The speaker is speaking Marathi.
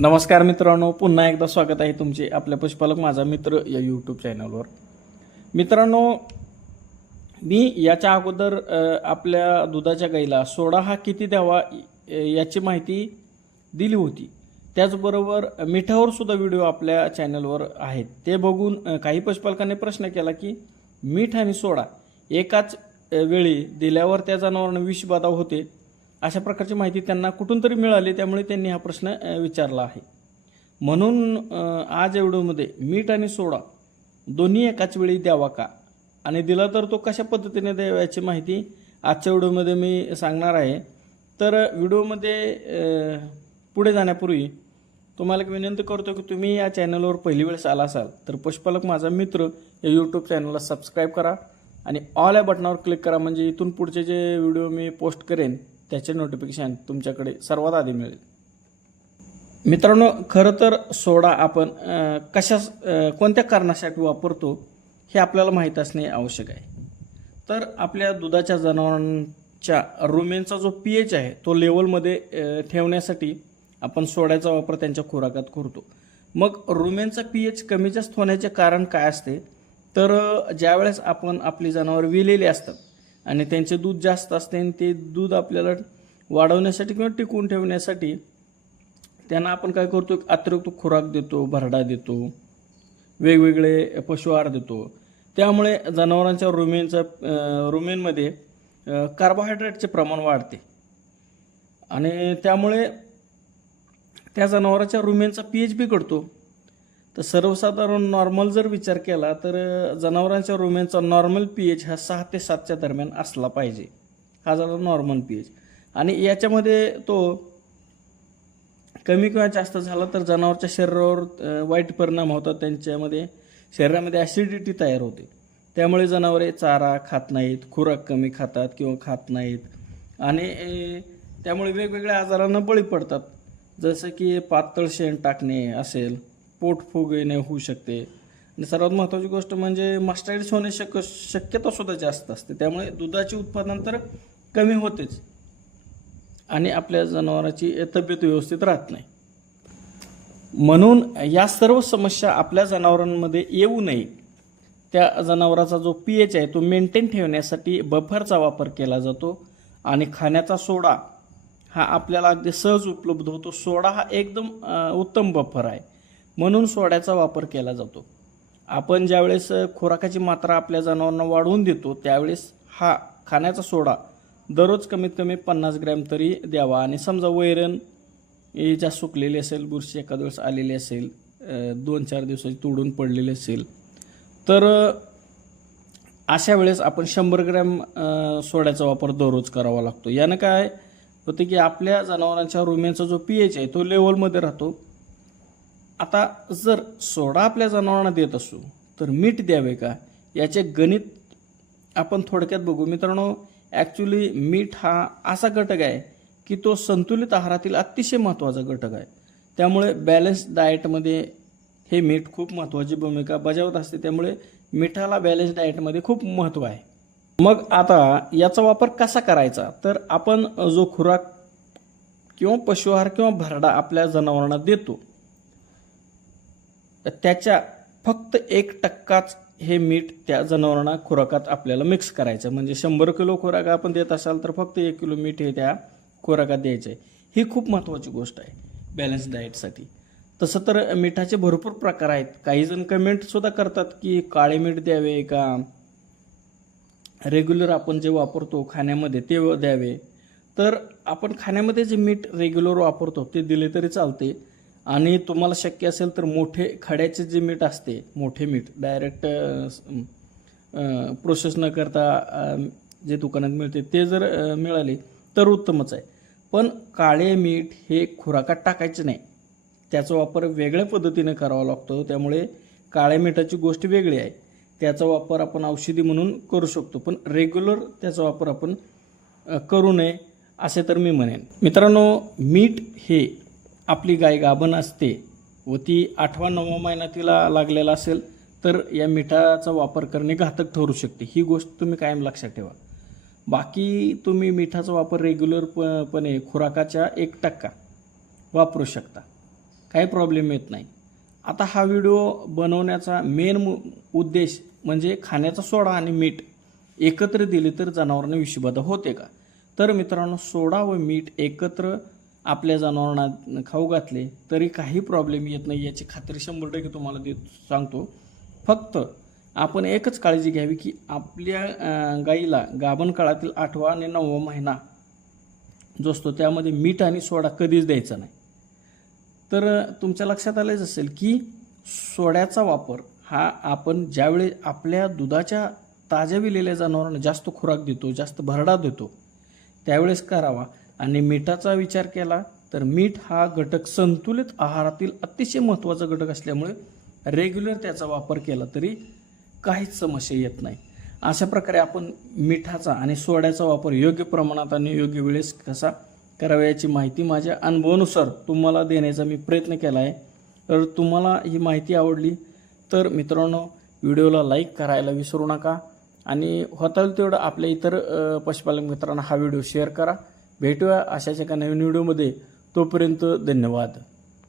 नमस्कार मित्रांनो पुन्हा एकदा स्वागत आहे तुमचे आपल्या पशुपालक माझा मित्र या यूट्यूब चॅनलवर मित्रांनो मी याच्या अगोदर आपल्या दुधाच्या गाईला सोडा हा किती द्यावा याची माहिती दिली होती. त्याचबरोबर मिठावर सुद्धा व्हिडिओ आपल्या चॅनलवर आहेत. ते बघून काही पशुपालकांनी प्रश्न केला की मीठ आणि सोडा एकाच वेळी दिल्यावर त्या जनावरांना विषबाधा होते अशा प्रकारची माहिती त्यांना कुठून तरी मिळाली त्यामुळे त्यांनी हा प्रश्न विचारला आहे. म्हणून आज एवढ्यामध्ये मीठ आणि सोडा दोन्ही एकाच वेळी द्यावा का? आणि दिला तर तो कशा पद्धतीने द्यावा याची माहिती आजच्या व्हिडिओमध्ये मी सांगणार आहे. तर व्हिडिओमध्ये पुढे जाण्यापूर्वी तुम्हाला एक विनंती करतो की तुम्ही या चॅनलवर पहिली वेळेस आला असाल तर पशुपालक माझा मित्र या यूट्यूब चॅनलला सबस्क्राईब करा आणि ऑल या बटनावर क्लिक करा. म्हणजे इथून पुढचे जे व्हिडिओ मी पोस्ट करेन त्याचे नोटिफिकेशन तुमच्याकडे सर्वात आधी मिळेल. मित्रांनो खरं तर सोडा आपण कशा कोणत्या कारणासाठी वापरतो हे आपल्याला माहीत असणे आवश्यक आहे. तर आपल्या दुधाच्या जनावरांच्या रुमेनचा जो पी एच आहे तो लेवलमध्ये ठेवण्यासाठी आपण सोड्याचा वापर त्यांच्या खुराकात करतो. मग रुमेनचा पी एच कमी जास्त होण्याचे कारण काय असते? तर ज्यावेळेस आपण आपली जनावर विलेली असतात आणि त्यांचे दूध जास्त असते आणि ते दूध आपल्याला वाढवण्यासाठी किंवा टिकवून ठेवण्यासाठी त्यांना आपण काय करतो एक अतिरिक्त खुराक देतो भरडा देतो वेगवेगळे पशुआहार देतो. त्यामुळे जनावरांच्या रुमेनचा रुमेनमध्ये कार्बोहायड्रेटचे प्रमाण वाढते. आणि त्यामुळे त्या जनावराच्या रुमेनचा पी एच बिघडतो. तर सर्वसाधारण नॉर्मल जर विचार केला तर जनावरांच्या रुमेनचा नॉर्मल पी एच हा सहा ते सातच्या दरम्यान असला पाहिजे. हा झाला नॉर्मल पी एच आणि याच्यामध्ये तो कमी किंवा जास्त झाला तर जनावरच्या शरीरावर वाईट परिणाम होतात. त्यांच्यामध्ये शरीरामध्ये ॲसिडिटी तयार होते. त्यामुळे जनावरे चारा खात नाहीत खुराक कमी खातात किंवा खात नाहीत. आणि त्यामुळे वेगवेगळ्या आजारांना बळी पडतात. जसं की पातळ शेण टाकणे असेल पोटफुग येणे होऊ शकते. आणि सर्वात महत्त्वाची गोष्ट म्हणजे मास्टाईड्स होणे शक शक्यता सुद्धा जास्त असते. त्यामुळे दुधाचे उत्पादन तर कमी होतेच. आणि आपल्या जनावराची तब्येत व्यवस्थित राहत नाही. म्हणून या सर्व समस्या आपल्या जनावरांमध्ये येऊ नये. त्या जनावराचा जो पी एच आहे तो मेंटेन ठेवण्यासाठी बफरचा वापर केला जातो आणि खाण्याचा सोडा हा आपल्याला अगदी सहज उपलब्ध होतो. सोडा हा एकदम उत्तम बफर आहे. म्हणून सोड्याचा वापर केला जातो. आपण ज्यावेळेस खुराकाची मात्रा आपल्या जनावरांना वाढवून देतो त्यावेळेस हा खाण्याचा सोडा दररोज कमीत कमी पन्नास ग्रॅम तरी द्यावा. आणि समजा वैरण ज्या सुकलेली असेल बुरशी एखाद वेळेस आलेली असेल दोन चार दिवसाची तोडून पडलेली असेल तर अशा वेळेस आपण शंभर ग्रॅम सोड्याचा वापर दररोज करावा लागतो. यानं काय होतं की आपल्या जनावरांच्या रुमेचा जो पी एच आहे तो लेवलमध्ये राहतो. आता जर सोडा आपल्या जनावरांना देत असू तर मीठ द्यावे का? याचे गणित आपण थोडक्यात बघू. मित्रांनो ॲक्च्युली मीठ हा असा घटक आहे की तो संतुलित आहारातील अतिशय महत्त्वाचा घटक आहे. त्यामुळे बॅलन्स डाएटमध्ये हे मीठ खूप महत्त्वाची भूमिका बजावत असते. त्यामुळे मिठाला बॅलन्स डाएटमध्ये खूप महत्त्व आहे. मग आता याचा वापर कसा करायचा? तर आपण जो खुराक किंवा पशुआहार किंवा भरडा आपल्या जनावरांना देतो त्याच्या फक्त एक टक्काच हे मीठ त्या जनावरांना खुराकात आपल्याला मिक्स करायचं म्हणजे शंभर किलो खुराक आपण देत असाल तर फक्त एक किलो मीठ हे त्या खुराकात द्यायचं आहे ही खूप महत्त्वाची गोष्ट आहे बॅलन्स डाएटसाठी तसं तर मिठाचे भरपूर प्रकार आहेत. काही जण कमेंटसुद्धा करतात की काळे मीठ द्यावे का? रेग्युलर आपण जे वापरतो खाण्यामध्ये ते द्यावे. तर आपण खाण्यामध्ये जे मीठ रेग्युलर वापरतो ते दिले तरी चालते. आणि तुम्हाला शक्य असेल तर मोठे खड्याचे जे मीठ असते मोठे मीठ डायरेक्ट प्रोसेस न करता जे दुकानात मिळते ते जर मिळाले तर उत्तमच आहे. पण काळे मीठ हे खुराकात टाकायचे नाही. त्याचा वापर वेगळ्या पद्धतीने करावा लागतो. त्यामुळे काळ्या मिठाची गोष्ट वेगळी आहे. त्याचा वापर आपण औषधी म्हणून करू शकतो. पण रेग्युलर त्याचा वापर आपण करू नये असे तर मी म्हणेन. मित्रांनो मीठ हे आपली गाय गाभण असते व ती आठवा नववा महिना तिला लागलेला असेल तर या मिठाचा वापर करणे घातक ठरू शकते. ही गोष्ट तुम्ही कायम लक्षात ठेवा. बाकी तुम्ही मिठाचा वापर रेग्युलर प पणे खुराकाच्या एक टक्का वापरू शकता. काही प्रॉब्लेम येत नाही. आता हा व्हिडिओ बनवण्याचा मेन उद्देश म्हणजे खाण्याचा सोडा आणि मीठ एकत्र दिले तर जनावरांना विषबाधा होते का? तर मित्रांनो सोडा व मीठ एकत्र आपल्या जनावरांना खाऊ घातले तरी काही प्रॉब्लेम येत नाही याची खात्री शंभर टक्के तुम्हाला देत सांगतो. फक्त आपण एकच काळजी घ्यावी की आपल्या गाईला गाभण काळातील आठवा आणि नववा महिना जो असतो त्यामध्ये मीठ आणि सोडा कधीच द्यायचा नाही. तर तुमच्या लक्षात आलंच असेल की सोड्याचा वापर हा आपण ज्यावेळी आपल्या दुधाच्या ताज्या विलेल्या जनावरांना जास्त खुराक देतो जास्त भरडा देतो त्यावेळेस करावा. आणि मिठाचा विचार केला तर मीठ हा घटक संतुलित आहारातील अतिशय महत्त्वाचा घटक असल्यामुळे रेग्युलर त्याचा वापर केला तरी काहीच समस्या येत नाही. अशा प्रकारे आपण मिठाचा आणि सोड्याचा वापर योग्य प्रमाणात आणि योग्य वेळेस कसा करावा याची माहिती माझ्या अनुभवानुसार तुम्हाला देण्याचा मी प्रयत्न केला आहे. तर तुम्हाला ही माहिती आवडली तर मित्रांनो व्हिडिओला लाईक करायला विसरू नका आणि होता तेवढं आपल्या इतर पशुपालक मित्रांना हा व्हिडिओ शेअर करा. भेटूया अशाच एका नवीन व्हिडिओमध्ये. तोपर्यंत धन्यवाद.